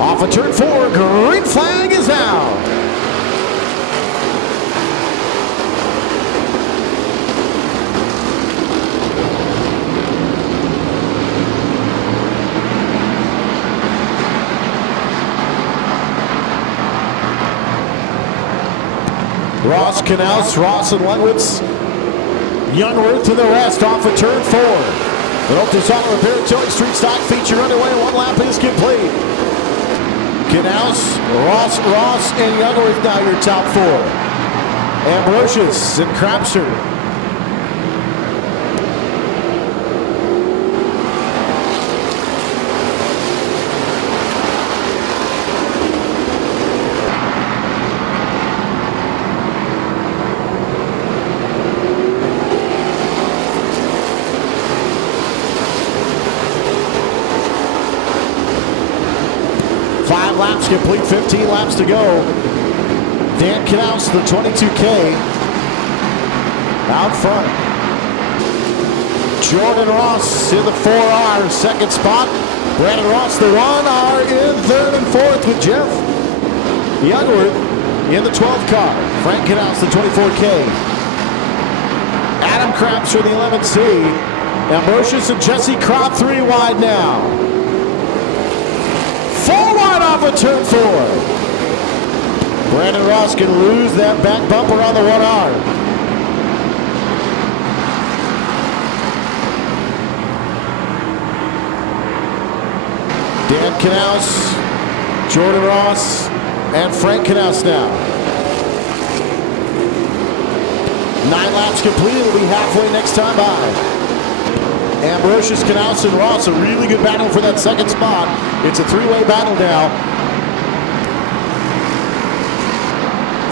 Off of turn 4, green flag is out. Ross, Knaus, Ross and Lungwitz. Youngworth to the rest off of turn 4. The Noltes Auto Repair Towing Street Stock feature underway. One lap is complete. Knaus, Ross, and Youngworth now your top 4. Ambrosius and Crapster. Laps complete, 15 laps to go. Dan Knaus, the 22K, out front. Jordan Ross in the 4R, second spot. Brandon Ross, the 1R, in third and fourth with Jeff Youngworth in the 12 car. Frank Knaus, the 24K. Adam Crapster, the 11C. Ambrosius and Jesse Kropp 3 wide now. 4 wide off of turn 4. Brandon Ross can lose that back bumper on the 1R. Dan Knaus, Jordan Ross, and Frank Knaus now. 9 laps complete. It'll be halfway next time by. Ambrosius, Knaus, and Ross, a really good battle for that second spot. It's a 3-way battle now.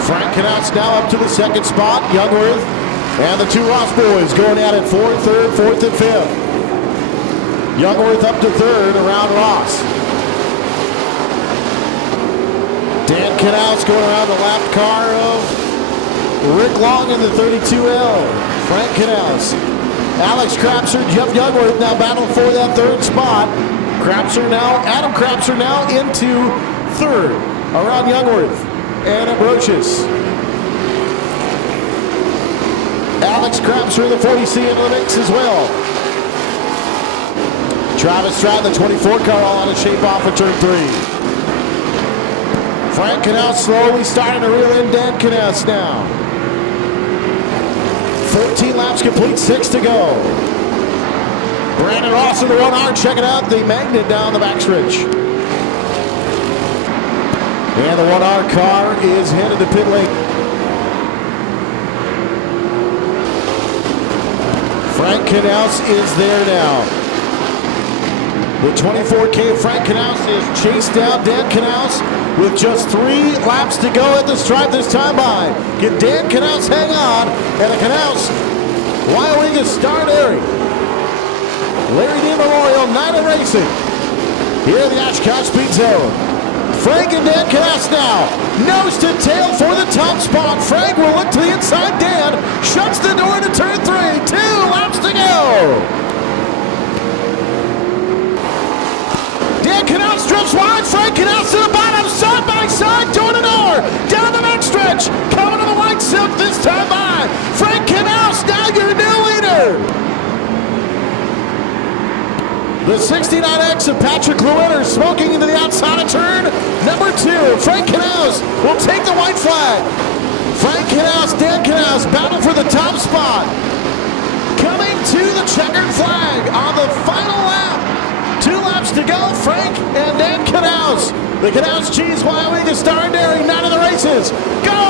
Frank Knaus now up to the second spot. Youngworth and the 2 Ross boys going at it 4th, 3rd, 4th, and 5th. Youngworth up to 3rd around Ross. Dan Knaus going around the lap car of Rick Long in the 32L. Frank Knaus. Alex Crapser, Jeff Youngworth now battling for that 3rd spot. Adam Crapser now into 3rd around Youngworth and Ambrosius. Alex Crapser, the 40C, into the mix as well. Travis Stroud, the 24 car, all out of shape off of turn 3. Frank Knaus slowly starting to reel in Dan Knaus now. 14 laps complete, 6 to go. Brandon Ross in the 1R, checking out the magnet down the backstretch. And the 1R car is headed to pit lane. Frank Knaus is there now. The 24K Frank Knaus is chased down Dan Knaus with just 3 laps to go at the stripe this time by. Can Dan Knaus hang on? And the Knaus Wyoming Star Dairy. Larry D. Memorial Night of Racing here in the Oshkosh Speedzone. Frank and Dan Knaus now. Nose to tail for the top spot. Frank will look to the inside. Dan shuts the door to turn 3. 2 laps to go. Dan Knaus drifts wide. Frank Knaus to the bottom. Side by side. Door to door. Down the backstretch. Coming to the white silk this time by. Frank Knaus now your new leader. The 69X of Patrick Lewinner smoking into the outside of turn number 2. Frank Knaus will take the white flag. Frank Knaus, Dan Knaus battle for the top spot. Coming to the checkered flag on the final lap. 2 laps to go. Frank and Dan Knaus. The Knaus Cheese Wyoming Star Dairy, 9 of the races. Go!